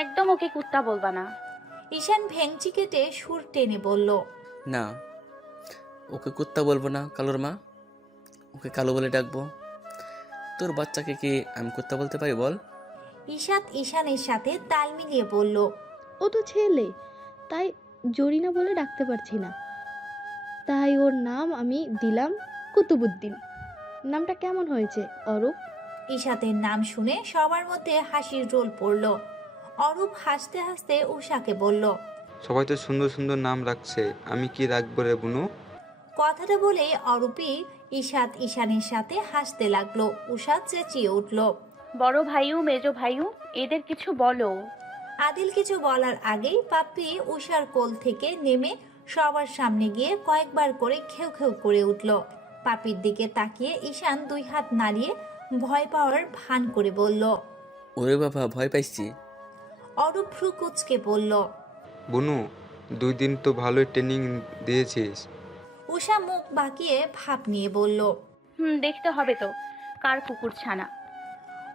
একদম ওকে কুত্তা বলবা না। ঈশান ভেংচি কেটে সুর টেনে বলল না ওকে কুত্তা বলব না কালোর মা। ওকে কালো বলে ডাকবো। তোর বাচ্চাকে কি আমি কুত্তা বলতে পারি বল। ঈশাত ঈশানের সাথে তাল মিলিয়ে বলল ও তো ছেলে তাই জরিনা বলে ডাকতে পারছি না। তাই ওর নাম আমি দিলাম কুতুবুদ্দিন। নামটা কেমন হয়েছে অরূপ? ঈশাতের নাম শুনে সবার মধ্যে হাসির রোল পড়ল। অরূপ হাসতে হাসতে উষাকে বলল সবাই তো সুন্দর সুন্দর নাম রাখছে আমি কি রাখব রে বুনু? কথাটা বলে অরূপী ঈশাত ঈশানের সাথে হাসতে লাগল উষা চেঁচিয়ে উঠল বড় ভাইও মেজো ভাইও এদের কিছু বলো। আদিল কিছু বলার আগেই পাপ্পি উষার কোল থেকে নেমে সবার সামনে গিয়ে কয়েকবার করে খেউ খেউ করে উঠল। পাপির দিকে তাকিয়ে ঈশান দুই হাত নাড়িয়ে ভয় পাওয়ার ভান করে বলল ওরে বাবা ভয় পাইছি। অরূপ ভ্রু কুচকে বলল বুনু দুই দিন তো ভালোই ট্রেনিং দিয়েছিস। উষা মুখ বাঁকিয়ে ভাব নিয়ে বলল হুম দেখতে হবে তো কার কুকুর ছানা।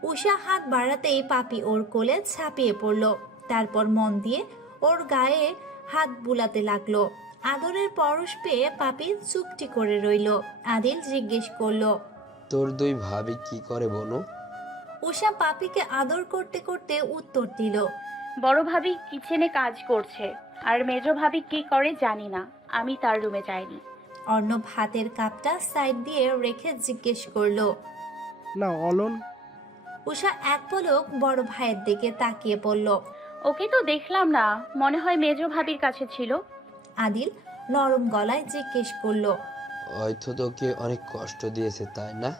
উষা হাত বাড়াতেই পাপি ওর কোলে ছাপিয়ে পড়ল তারপর মন দিয়ে ওর গায়ে হাত বুলাতে লাগল। আদরের পরশ পেয়ে পাপি চুপটি করে রইল আদিল জিজ্ঞেস করল তোর দুই ভাবি কি করে বলো? উষা পাপিকে আদর করতে করতে উত্তর দিল বড় ভাবি কিচেনে কাজ করছে আর মেজ ভাবি কি করে জানি না আমি তার রুমে যাইনি। অর্ণব হাতের কাপটা সাইড দিয়ে রেখে জিজ্ঞেস করল না অলন। উষা এক পলক বড় ভাইয়ের দিকে তাকিয়ে পড়ল। ওকে তো দেখলাম না মনে হয় মেজ ভাবির কাছে ছিল। আদিল নরম গলায় জিজ্ঞেস করল হয়তো তোকে অনেক কষ্ট দিয়েছে তাই না?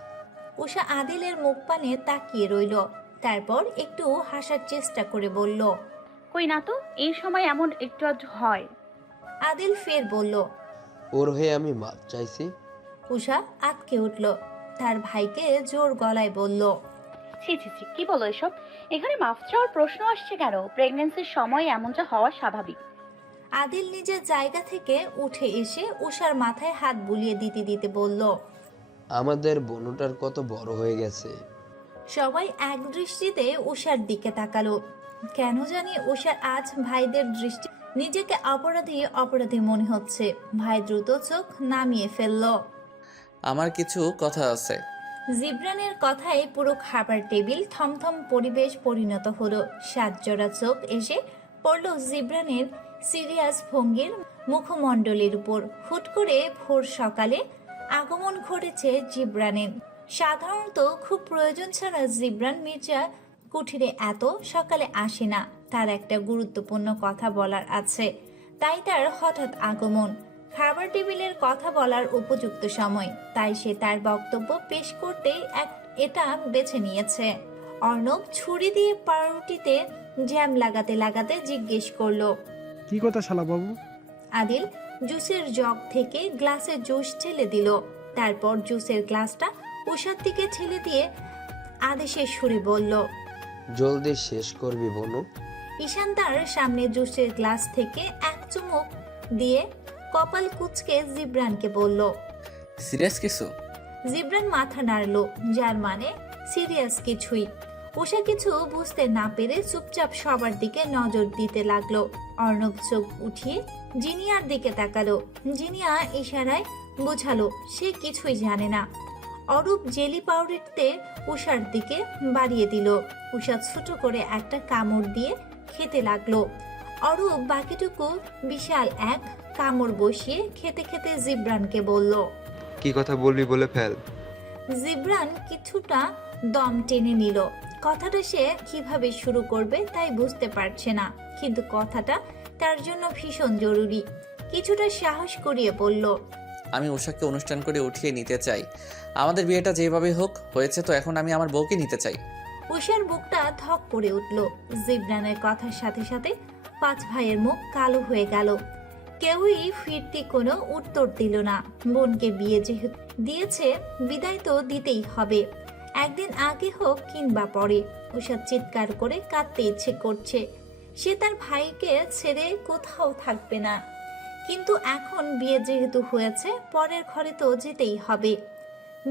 উষা আদিলের মুখ পানে তাকিয়ে রইল। তারপর একটু হাসার চেষ্টা করে বলল কই না তো এই সময় এমন একটু আধটু হয়। আদিল ফের বলল ওর হয়ে আমি মাপ চাইছি। উষা আটকে উঠল। তার ভাইকে জোর গলায় বলল ছি ছি ছি কি বলো এসব? এখানে মাফ চাওয়ার প্রশ্ন আসছে কেন? প্রেগনেন্সির সময় এমনটা হওয়া স্বাভাবিক। আদিল নিজের জায়গা থেকে উঠে এসে উষার মাথায় হাত বুলিয়ে দিতে দিতে বলল আমাদের বনুটার কত বড় হয়ে গেছে। সবাই এক দৃষ্টিতে উষার দিকে তাকালো। কেন জানি উষার আজ ভাইদের দৃষ্টি নিজেকে অপরাধী অপরাধী মনে হচ্ছে। ভাই দ্রুত চোখ নামিয়ে ফেলল। আমার কিছু কথা আছে। জিব্রানের কথায় পুরো খাবার টেবিল থমথম পরিবেশ পরিণত হলো। সাত জোড়া চোখ এসে পড়ল জিব্রানের সিরিয়াস ভঙ্গির মুখমণ্ডলের উপর। হুট করে ভোর সকালে আগমন ঘটেছে জিব্রানের। সাধারণত খুব প্রয়োজন ছাড়া জিব্রান মির্জা কুঠিরে এত সকালে আসে না। তার একটা গুরুত্বপূর্ণ কথা বলার আছে। তাই তার হঠাৎ আগমন। খাবার টেবিলের কথা বলার উপযুক্ত সময়। তাই সে তার বক্তব্য পেশ করতেই এক এটা বেছে নিয়েছে। অর্ণব ছুরি দিয়ে পাউরুটিতে জ্যাম লাগাতে লাগাতে জিজ্ঞেস করল কি কথা শালা বাবু আদিল জুসের জগ থেকে গ্লাসে জুস ঢেলে দিল। তারপর জুসের গ্লাসটা উষার দিকে ঠেলে দিয়ে আদেশের সুরে বলল জলদি শেষ করবি বনু। ঈশান তার সামনে জুসের গ্লাস থেকে এক চুমুক দিয়ে কপাল কুচকে জিব্রানকে বলল সিরিয়াস কিছু? জিব্রান মাথা নাড়ল যার মানে সিরিয়াস কিছুই। উষা কিছু বুঝতে না পেরে চুপচাপ সবার দিকে নজর দিতে লাগল। অর্ণব চোখ উঠিয়ে জিনিয়ার দিকে তাকালো। জিনিয়া ইশারায় বোঝালো সে কিছুই জানে না। অরূপ জেলি পাউডারতে উষার দিকে বাড়িয়ে দিল। উষা ছোট করে একটা কামড় দিয়ে খেতে লাগল। অরূপ বাকিটুকু বিশাল এক কামড় বসিয়ে খেতে খেতে জিব্রানকে বলল কি কথা বলবি বলে ফেল। জিব্রান কিছুটা দম টেনে নিল। কথাটা সে কীভাবে শুরু করবে তাই বুঝতে পারছে না কিন্তু কথাটা তার জন্য ভীষণ জরুরি। কিছুটা সাহস করিয়ে বলল আমি উষাকে অনুষ্ঠান করে উঠিয়ে নিতে চাই। আমাদের বিয়েটা যেভাবে হোক, হয়েছে তো এখন আমি আমার বউকে নিতে চাই। উষার বুকটা ধক করে উঠল। জিবরানের কথার সাথে সাথে পাঁচ ভাইয়ের মুখ কালো হয়ে গেল। কেউই ফিরতি কোনো উত্তর দিল না। বোনকে বিয়ে যেহেতু দিয়েছে, বিদায় তো দিতেই হবে। একদিন আগে হোক কিংবা পরে উষা চিৎকার করে কাঁদতে ইচ্ছে করছে। সে তার ভাইকে ছেড়ে কোথাও থাকবে না। কিন্তু এখন বিয়ে যেহেতু হয়েছে পরের ঘরে তো যেতেই হবে।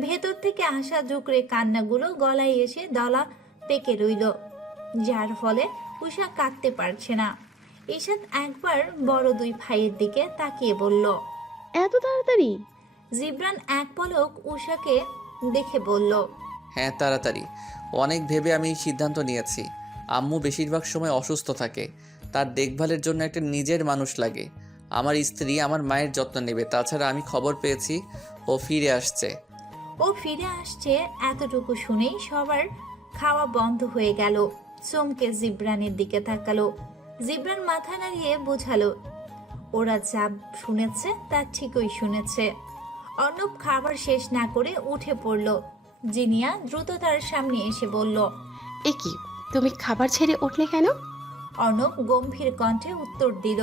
ভেতর থেকে আসা জুকরে কান্নাগুলো গলায় এসে দলা পেকে রইল। যার ফলে উষা কাঁদতে পারছে না। ঈশাদ একবার বড় দুই ভাইয়ের দিকে তাকিয়ে বলল এত তাড়াতাড়ি? জিবরান এক পলক উষাকে দেখে বলল হ্যাঁ তাড়াতাড়ি। অনেক ভেবে আমি সিদ্ধান্ত নিয়েছি। আম্মু বেশিরভাগ সময় অসুস্থ থাকে। তার দেখভালের জন্য একটা নিজের মানুষ লাগে। আমার স্ত্রী আমার মায়ের যত্ন নেবে। তাছাড়া আমি খবর পেয়েছি ও ফিরে আসছে। ও ফিরে আসছে এতটুকু শুনেই সবার খাওয়া বন্ধ হয়ে গেল। চমকে জিব্রানের দিকে তাকালো। জিব্রান মাথা নাড়িয়ে বোঝালো ওরা যা শুনেছে তা ঠিকই শুনেছে। অর্ণব খাবার শেষ না করে উঠে পড়ল। জিনিয়া দ্রুত তার সামনে এসে বলল এ কি তুমি খাবার ছেড়ে উঠলে কেন? অর্ণব গম্ভীর কণ্ঠে উত্তর দিল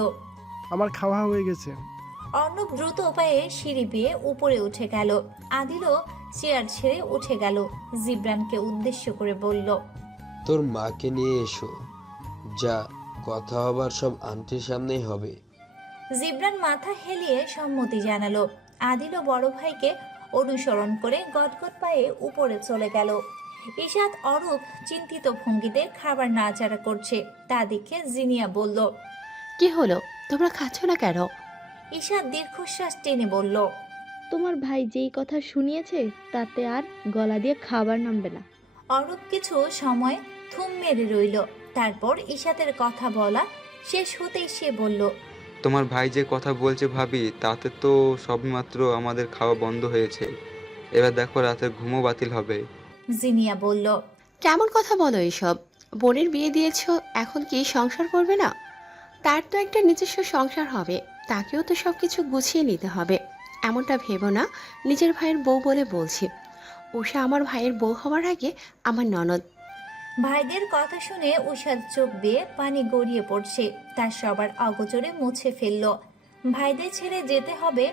আমার খাওয়া হয়ে গেছে। অর্ণব দ্রুত উপায়ে সিঁড়ি বেয়ে উপরে উঠে গেল। আদিলও চেয়ার ছেড়ে উঠে গেল। জিব্রানকে উদ্দেশ্য করে বলল তোর মাকে নিয়ে এসো। যা কথা হবার সব আন্টির সামনেই হবে। জিব্রান মাথা হেলিয়ে সম্মতি জানালো। আদিলও বড় ভাইকে অনুসরণ করে গদগদ পায়ে উপরে চলে গেল। ঈশাদ অরূপ চিন্তিত ভঙ্গিতে খাবার নাড়াচাড়া করছে। তা দেখে জিনিয়া বলল কি হলো? তোমরা খাচ্ছ না কেন? ঈশা দীর্ঘশ্বাস টেনে বলল তোমার ভাই যেই কথা শুনিয়েছে তাতে আর গলা দিয়ে খাবার নামবে না। অরূপ কিছু সময় থুম মেরে রইল। তারপর ঈশাদের কথা বলা শেষ হতেই সে বলল তোমার ভাই যে কথা বলছে ভাবি তাতে তো সবেমাত্র আমাদের খাওয়া বন্ধ হয়েছে। এবার দেখো রাতের ঘুমও বাতিল হবে। জিনিয়া বলল কেমন কথা বলো এসব? বোনের বিয়ে দিয়েছ এখন কি সংসার করবে না? তার তো একটা নিজস্ব সংসার হবে, তাকেও তো সব কিছু গুছিয়ে নিতে হবে। এমনটা ভেবো না, নিজের ভাইয়ের বউ বলে বলছি। উষা আমার ভাইয়ের বউ হওয়ার আগে আমার ননদ। ভাইদের কথা শুনে উষার চোখ বেয়ে পানি গড়িয়ে পড়ছে, তার সবার অগোচরে মুছে ফেলল। ভাইদের ছেড়ে যেতে হবে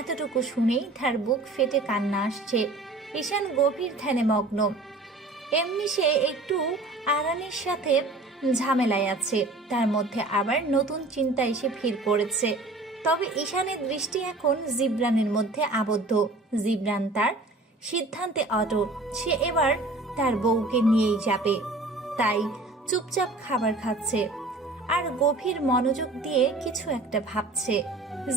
এতটুকু শুনেই তার বুক ফেটে কান্না আসছে। ঈশান গভীর ধ্যানে মগ্ন। এমনি সে একটু আরানির সাথে ঝামেলায় আছে। তার মধ্যে আবার নতুন চিন্তা এসে ভিড় করেছে। তবে ঈশানের দৃষ্টি এখন জিব্রানের মধ্যে আবদ্ধ। জিব্রান তার সিদ্ধান্তে অটল। সে এবার তার বউকে নিয়েই যাবে। তাই চুপচাপ খাবার খাচ্ছে। আর গভীর মনোযোগ দিয়ে কিছু একটা ভাবছে।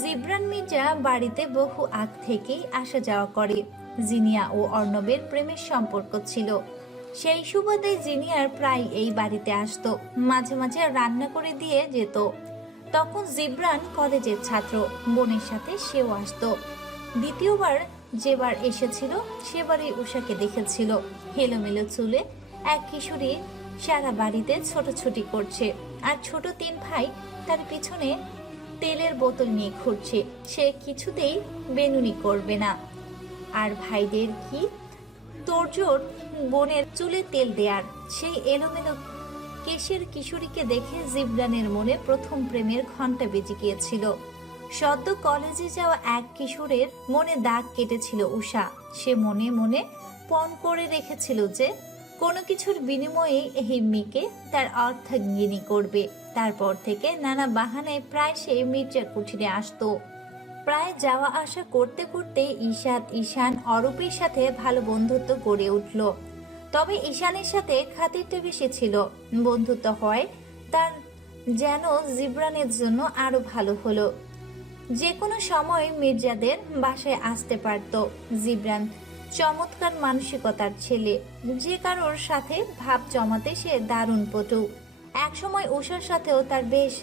জিব্রান মির্জা বাড়িতে বহু আগ থেকেই আসা যাওয়া করে। জিনিয়া ও অর্ণবের প্রেমের সম্পর্ক ছিল। সেই সুবাদে জিনিয়ার প্রায় এই বাড়িতে আসতো। মাঝে মাঝে রান্না করে দিয়ে যেত। তখন জিব্রান কলেজের ছাত্র, বোনের সাথে সেও আসতো। দ্বিতীয়বার যেবার এসেছিল, সেবারই উষাকে দেখেছিল। হেলোমেলো চুলে এক কিশোরী সারা বাড়িতে ছোটাছুটি করছে আর ছোট তিন ভাই তার পিছনে তেলের বোতল নিয়ে ঘুরছে। সে কিছুতেই বেনুনি করবে না। আর ভাইদের কি তোরজোর বোনের চুলে তেল দেয়ার সেই এলোমেলো কেশের কিশোরীকে দেখে জিবরানের মনে প্রথম প্রেমের ঘণ্টা বেজে গিয়েছিল। সদ্য কলেজে যাওয়া এক কিশোরের মনে দাগ কেটেছিল উষা। সে মনে মনে পণ করে রেখেছিল যে কোনো কিছুর বিনিময়ে এই মেয়েকে তার অর্থাঙ্গিনী করবে। তারপর থেকে নানা বাহানায় প্রায় সে মির্জা কুঠিরে আসতো। প্রায় যাওয়া আসা করতে করতে ঈশাদ ঈশান অরূপের সাথে ভালো বন্ধুত্ব গড়ে উঠল। তবে ঈশানের সাথে খাতিরটা বেশি ছিল। বন্ধুত্ব হয় তার যেন জিব্রানের জন্য আরও ভালো হলো। যে কোনো সময় মির্জাদের বাসায় আসতে পারত। জিব্রান চমৎকার মানসিকতার ছেলে। যে কারোর সাথে ভাব জমাতে সে দারুণ পটু। একসময় উষার সাথেও তার বেশ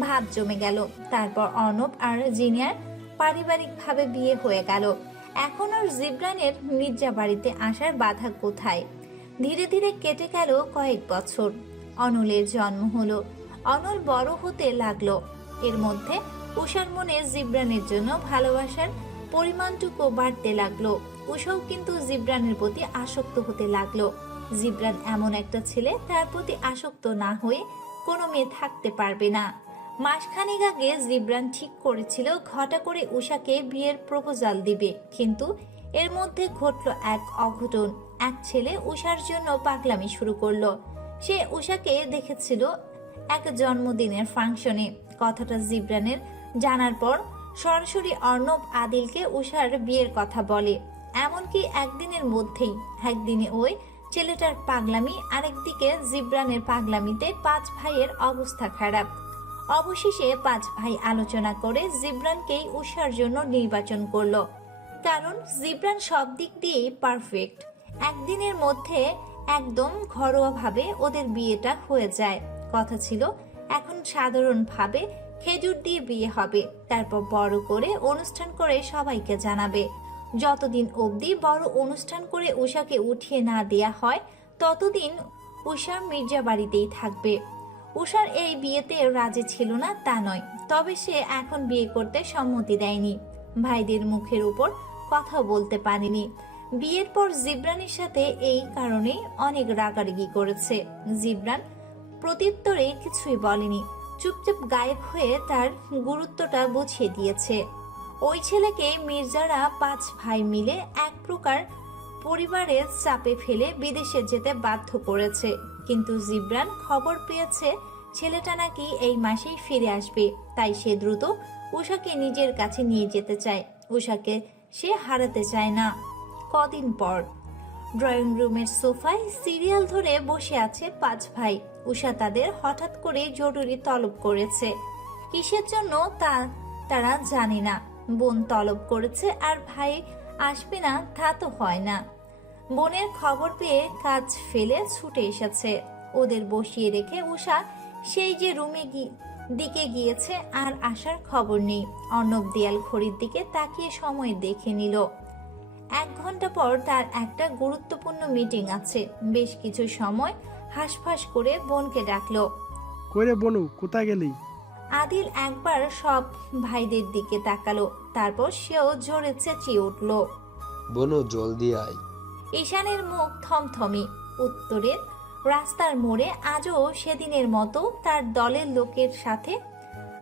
ভাব জমে গেল। তারপর অর্ণব আর জিনিয়ার পারিবারিকভাবে বিয়ে হয়ে গেল। এখন আর জিব্রানের মির্জা বাড়িতে আসার বাধা কোথায়? ধীরে ধীরে কেটে গেল কয়েক বছর। অনলের জন্ম হলো। অনল বড় হতে লাগল। এর মধ্যে উষার মনে জিব্রানের জন্য ভালোবাসার পরিমাণটুকু বাড়তে লাগল। উষাও কিন্তু জিব্রানের প্রতি আসক্ত হতে লাগল। জিব্রান এমন একটা ছেলে, তার প্রতি আসক্ত না হয়ে কোনো মেয়ে থাকতে পারবে না। মাসখানেক আগে জিব্রান ঠিক করেছিল ঘটা করে উষাকে বিয়ের প্রপোজাল দিবে। কিন্তু এর মধ্যে ঘটল এক অঘটন। এক ছেলে উষার জন্য পাগলামি শুরু করল। সে উষাকে দেখেছিল এক জন্মদিনের ফাংশনে। কথাটা জিব্রানের। জানার পর সরাসরি অর্ণব আদিলকে উষার বিয়ের কথা বলে। এমনকি একদিনের মধ্যেই। একদিনে ওই ছেলেটার পাগলামি, আরেকদিকে জিব্রানের পাগলামিতে পাঁচ ভাইয়ের অবস্থা খারাপ। অবশেষে পাঁচ ভাই আলোচনা করে জিব্রানকেই উষার জন্য নির্বাচন করল। কারণ জিব্রান সব দিক দিয়েই পারফেক্ট একদিনের মধ্যে একদম ঘরোয়াভাবে ওদের বিয়েটা হয়ে যায়। কথা ছিল, এখন সাধারণভাবে খেজুর দিয়ে বিয়ে হবে। তারপর বড় করে অনুষ্ঠান করে সবাইকে জানাবে। যতদিন অবধি বড় অনুষ্ঠান করে উষাকে উঠিয়ে না দেয়া হয়, ততদিন উষা মির্জা বাড়িতেই থাকবে। উষার এই বিয়েতে রাজি ছিল না, তা নয়। তবে সে এখন বিয়ে করতে সম্মতি দেয়নি। ভাইদের মুখের উপর কথা বলতে পারেনি। বিয়ের পর জিব্রানের সাথে এই কারণে অনেক রাগারাগি করেছে। জিব্রান প্রত্যুত্তরে কিছুই বলেনি। চুপচাপ গায়েব হয়ে তার গুরুত্বটা বুঝিয়ে দিয়েছে। ওই ছেলেকে মির্জারা পাঁচ ভাই মিলে এক প্রকার পরিবারের চাপে ফেলে বিদেশে যেতে বাধ্য করেছে। কিন্তু জিব্রান খবর পেয়েছে, ছেলেটা নাকি এই মাসেই ফিরে আসবে, তাই সে দ্রুত উষাকে নিজের কাছে নিয়ে যেতে চায়। উষাকে সে হারাতে চায় না। কদিন পর ড্রয়িং রুমের সোফায় সিরিয়াল ধরে বসে আছে পাঁচ ভাই। উষা তাদের হঠাৎ করে জরুরি তলব করেছে। কিসের জন্য তা তারা জানে না। বোন তলব করেছে আর ভাই আসবে না, তা তো হয় না। বোনের খবর পেয়ে কাজ ফেলে ছুটে এসেছে। ওদের বসিয়ে রেখে উষা সেই যে রুমে দিকে গিয়েছে আর আসার খবর নেই। অর্ণব দেয়াল ঘড়ির দিকে তাকিয়ে সময় দেখে নিল। এক ঘণ্টা পর তার একটা গুরুত্বপূর্ণ মিটিং আছে। বেশ কিছু সময় হাঁসফাঁস করে বোনকে ডাকলো। কইরে বনু কোথায় গেলি? আদিল একবার সব ভাইদের দিকে তাকালো তারপর সেও জোরে চেঁচিয়ে উঠল। বনু জলদি আয়। ঈশানের মুখ থমথমে। উত্তরের রাস্তার মোড়ে আজও সেদিনের মতো তার দলের লোকের সাথে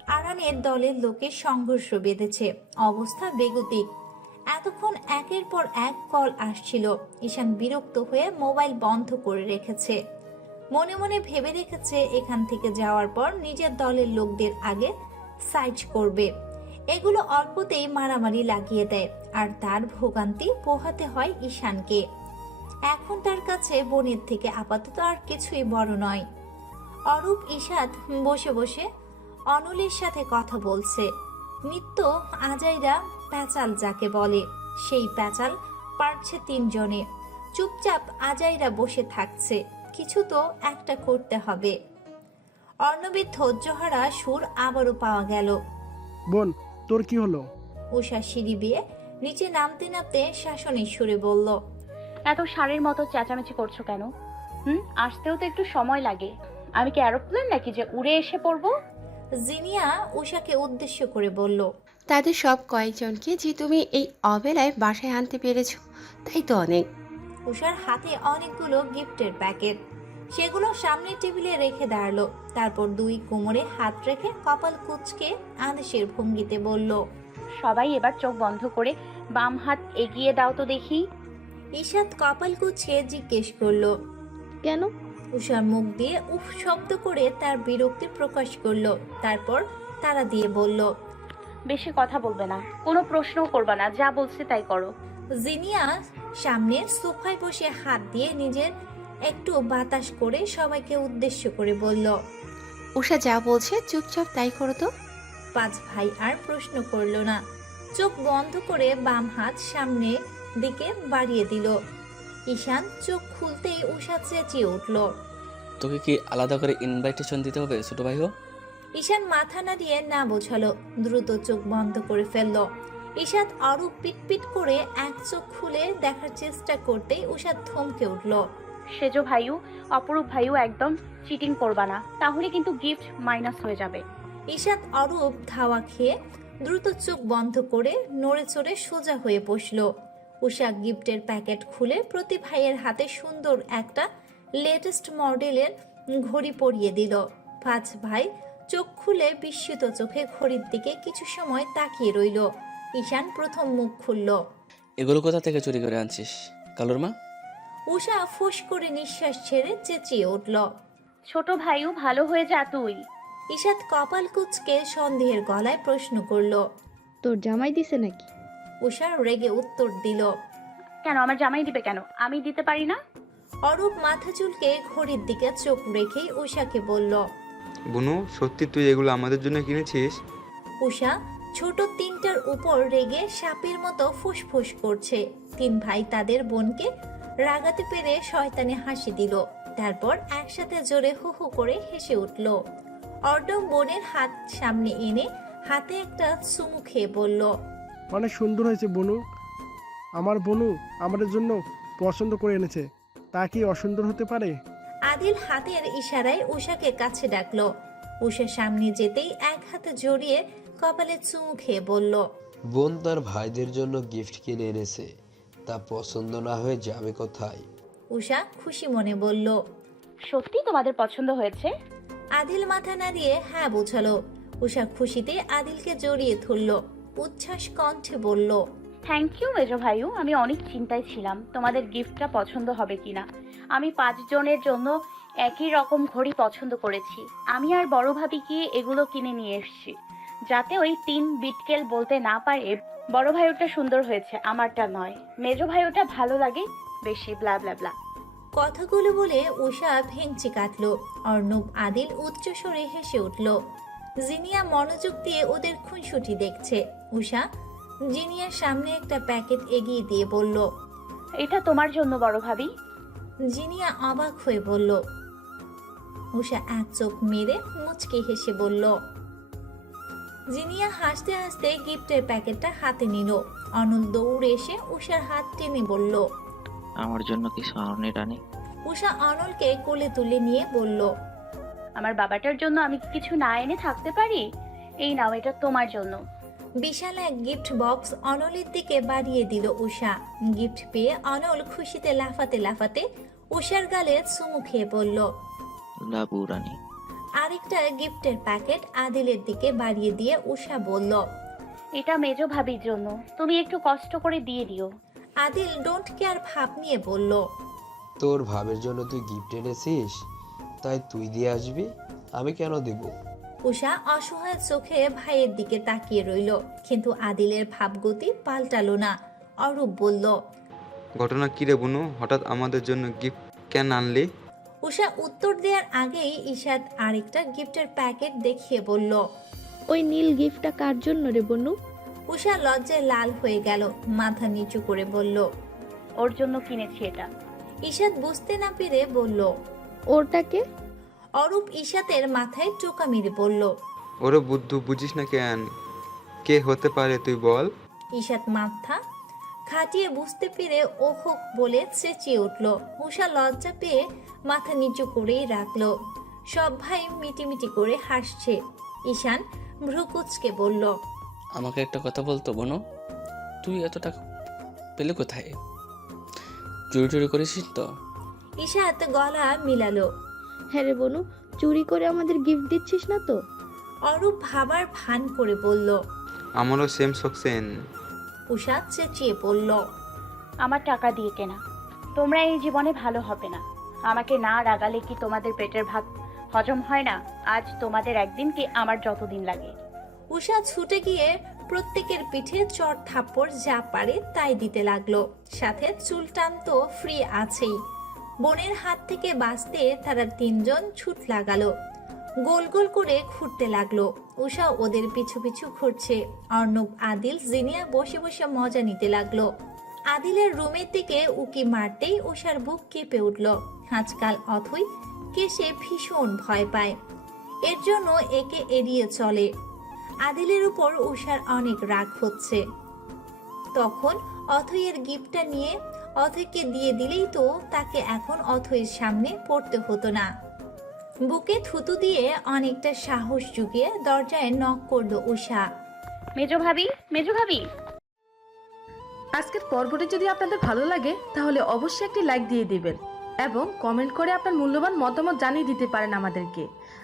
আরানের দলের লোকের সংঘর্ষ বেঁধেছে। অবস্থা বেগতিক। এতক্ষণ একের পর এক কল আসছিল। ঈশান বিরক্ত হয়ে মোবাইল বন্ধ করে রেখেছে। মনে মনে ভেবে রেখেছে এখান থেকে যাওয়ার পর নিজের দলের লোকদের আগে সাইজ করবে। এগুলো অল্পতেই মারামারি লাগিয়ে দেয়। আর তার ভোগান্তি পোহাতে হয় ঈশানকে। এখন তার কাছে বোনের থেকে আপাতত আর কিছুই বড় নয়। অরূপ ঈশাদ বসে বসে অনলের সাথে কথা বলছে। নিত্য আজাইরা প্যাচাল যাকে বলে সেই প্যাচাল পারছে তিনজনে। চুপচাপ আজাইরা বসে থাকছে কিছু তো একটা করতে হবে। অর্ণবের ধৈর্যহারা সুর আবারও পাওয়া গেল। বোন তোর কি হলো? উষা সিঁড়ি বেয়ে নিচে নামতে নামতে শাসনের সুরে বলল এত সারের মতো চেঁচামেচি করছ কেন? হুম? আসতেও তো একটু সময় লাগে। আমি কি অ্যারোপ্লেন নাকি যে উড়ে এসে পড়ব? জিনিয়া উষাকে উদ্দেশ্য করে বলল তাদের সব কয়েকজনকে যে তুমি এই অবেলায় বাসায় আনতে পেরেছ তাই তো অনেক। উষার হাতে অনেকগুলো গিফটের প্যাকেট। সেগুলো সামনের টেবিলে রেখে দাঁড়াল। তারপর দুই কোমরে হাত রেখে কপাল কুচকে আদেশের ভঙ্গিতে বলল সবাই এবার চোখ বন্ধ করে বাম হাত এগিয়ে দাও তো দেখি। ঈশাদ কপাল কুচকে জিজ্ঞেস করল। কেন? উষার মুখ দিয়ে উফ শব্দ করে তার বিরক্তি প্রকাশ করল। তারপর তারা দিয়ে বলল বেশি কথা বলবে না কোনো প্রশ্নও করবে না যা বলছে তাই করো। জিনিয়া সামনের সোফায় বসে হাত দিয়ে নিজের একটু বাতাস করে সবাইকে উদ্দেশ্য করে বলল উষা যা বলছে চুপচাপ তাই করো তো। পাঁচ ভাই আর প্রশ্ন করল না। চোখ বন্ধ করে বাম হাত সামনে দিকে বাড়িয়ে দিল। ঈশান চোখ খুলতেই উষা চেঁচিয়ে উঠল। তোকে কি আলাদা করে ইনভাইটেশন দিতে হবে ছোট ভাইও ঈশান মাথা নাড়িয়ে না বোঝালো দ্রুত চোখ বন্ধ করে ফেলল। ঈশাদ আরও পিটপিট করে এক চোখ খুলে দেখার চেষ্টা করতেই উষাদ থমকে উঠল। সেজো ভাইও অপরূপ ভাইও একদম চিটিং করবা না তাহলে কিন্তু গিফট মাইনাস হয়ে যাবে। ঈশাদ অরূপ ধাওয়া খেয়ে দ্রুত চোখ বন্ধ করে নড়ে চড়ে সোজা হয়ে বসল। উষা গিফটের প্যাকেট খুলে প্রতি ভাইয়ের হাতে সুন্দর একটা লেটেস্ট মডেলের ঘড়ি পরিয়ে দিল। পাঁচ ভাই চোখ খুলে বিস্মিত চোখে ঘড়ির দিকে কিছু সময় তাকিয়ে রইল। ঈশান প্রথম মুখ খুলল। এগুলো কোথা থেকে চুরি করে আনছিস? কালুর মা? উষা ফুস করে নিঃশ্বাস ছেড়ে চেঁচিয়ে উঠল। ছোট ভাইও ভালো হয়ে যা তুই। ঈশাদ কপাল কুচকে সন্দেহের গলায় প্রশ্ন করল তোর জামাই দিছে নাকি? উষা রেগে উত্তর দিল কেন আমার জামাই দিবে কেন? আমি দিতে পারি না? অরূপ মাথা চুলকে ঘড়ির দিকে চোখ রেখেই উষাকে বলল বুনু সত্যি তুই এগুলো আমাদের জন্য কিনেছিস? উষা ছোট তিনটার উপর রেগে সাপের মতো ফুসফুস করছে। তিন ভাই তাদের বোনকে রাগাতে পেরে শয়তানে হাসি দিল। তারপর একসাথে জোরে হু হু করে হেসে উঠল। অর্ডব বোনের হাত সামনে এনে হাতে একটা চুমু খেয়ে বলল অনেক সুন্দর হয়েছে বনু। আমার বনু আমাদের জন্য পছন্দ করে এনেছে। তা কি অসুন্দর হতে পারে? আদিল হাতের ইশারায় উষাকে কাছে ডাকলো। উষা সামনে যেতেই এক হাতে জড়িয়ে কপালে চুমু খেয়ে বলল বোন তার ভাইদের জন্য গিফট কিনে এনেছে। তা পছন্দ না হয়ে যাবে কোথায়? উষা খুশি মনে বলল সত্যি তোমাদের পছন্দ হয়েছে? আদিল মাথা নাড়িয়ে হ্যাঁ বোঝালো। উষা খুশিতে আদিলকে জড়িয়ে ধরল, উচ্ছ্বাস কণ্ঠে বলল থ্যাংক ইউ মেজো ভাইও, আমি অনেক চিন্তায় ছিলাম, তোমাদের গিফটটা পছন্দ হবে কিনা। আমি পাঁচজনের জন্য একই রকম ঘড়ি পছন্দ করেছি। আমি আর বড় ভাবি গিয়ে এগুলো কিনে নিয়ে এসেছি। যাতে ওই তিন বিটকেল বলতে না পারে, বড় ভাই ওটা সুন্দর হয়েছে, আমারটা নয়। মেজো ভাই ওটা ভালো লাগে, বেশি ব্লা ব্লা ব্লা কথাগুলো বলে উষা ভেঙচি কাটলো। অর্ণব আদিল উচ্চস্বরে হেসে উঠল জিনিয়া মনোযোগ দিয়ে ওদের খুনসুটি দেখছে। উষা জিনিয়ার সামনে একটা প্যাকেট এগিয়ে দিয়ে বলল এটা তোমার জন্য বড় ভাবি। জিনিয়া অবাক হয়ে বলল উষা এক চোখ মেরে মুচকে হেসে বলল জিনিয়া হাসতে হাসতে গিফটের প্যাকেটটা হাতে নিল। অনন্ত দৌড়ে এসে উষার হাত টেনে বলল আমার জন্য কিছু আননি রানী। উষা অনলকে কোলে তুলে নিয়ে বলল আমার বাবাটার জন্য আমি কিছু না এনে থাকতে পারি? এই নাও এটা তোমার জন্য। বিশাল এক গিফট বক্স অনলের দিকে বাড়িয়ে দিল উষা। গিফট পেয়ে অনল খুশিতে লাফাতে লাফাতে উষার গালে চুমু খেয়ে বলল লাবু রানী। আরেকটা গিফটের প্যাকেট আদিলের দিকে বাড়িয়ে দিয়ে উষা বলল এটা মেজো ভাবির জন্য। তুমি একটু কষ্ট করে দিয়ে দিও। আদিল ডোন্ট কেয়ার ভাব নিয়ে বলল তোর ভাবের জন্য তুই গিফট এনেছিস তাই তুই দিয়ে আসবি আমি কেন দেব? উষা অসহায় চোখে ভাইয়ের দিকে তাকিয়ে রইল কিন্তু আদিলের ভাবগতি পাল্টালো না। অরূপ বলল ঘটনা কী রে বুনু? হঠাৎ আমাদের জন্য গিফট কেন আনলি? উষা উত্তর দেওয়ার আগেই ঈশাদ আরেকটা গিফটের প্যাকেট দেখিয়ে বলল ওই নীল গিফটটা কার জন্য রে বনু? উষা লজ্জায় লাল হয়ে গেল মাথা নিচু করে বলল ওর জন্য কিনেছি এটা। ঈশাদ বুঝতে না পেরে বলল ওরটাকে অরূপ ঈশাতের মাথায় চোকা মেরে বলল ওরে বুদ্ধু বুঝিস না কেন? কে হতে পারে তুই বল। ঈশাদ মাথা খাটিয়ে বুঝতে পেরে ওহক বলে চেঁচিয়ে উঠল উষা লজ্জা পেয়ে মাথা নিচু করেই রাখল সব ভাই মিটিমিটি করে হাসছে ঈশান ভ্রুকুচকে বলল আমাকে একটা কথা বলতো বোনো? তুই এত টাকা পেলে কোথায়? চুরি টুরি করেছিস তো? ঈশাত গলা মিলালো। হ্যাঁ রে বনু চুরি করে আমাদের গিফট দিচ্ছিস না তো? অরূপ ভাবার ভান করে বলল। আমারও সেম সকসেন উষা চেঁচিয়ে বলল। আমার টাকা দিয়ে কেনা। তোমরা এই জীবনে ভালো হবে না। আমাকে না রাগালে কি তোমাদের পেটের ভাত হজম হয় না? আজ তোমাদের একদিন কি আমার যতদিন লাগে। উষা ছুটে গিয়ে প্রত্যেকের পিঠে চট থাপ্পড় যা পারে তাই দিতে লাগল। সাথে চুল টান তো ফ্রি আছেই। বোনের হাত থেকে বাঁচতে তারা তিনজন ছুট লাগালো। গোল গোল করে ঘুরতে লাগল। উষা ওদের পিছু পিছু ঘুরছে। অর্ণব, আদিল, জিনিয়া বসে বসে মজা নিতে লাগল। আদিলের রুমের দিকে উকি মারতেই উষার বুক কেঁপে উঠল। আজকাল অথই কেসে ভীষণ ভয় পায়। এর জন্য একে এড়িয়ে চলে। আদিলের উপর উষার অনেক রাগ হচ্ছে। তখন অথইয়ের গিফটটা নিয়ে অথইকে দিয়ে দিলেই তো তাকে এখন অথইয়ের সামনে পড়তে হতো না। বুকে থুতু দিয়ে অনেকটা সাহস জুগিয়ে দরজায় নক করল উষা মেজো ভাবি মেজো ভাবি। আজকের পর্বটি যদি আপনাদের ভালো লাগে তাহলে অবশ্যই একটি লাইক দিয়ে দিবেন এবং কমেন্ট করে আপনার মূল্যবান মতামত জানিয়ে দিতে পারেন আমাদেরকে।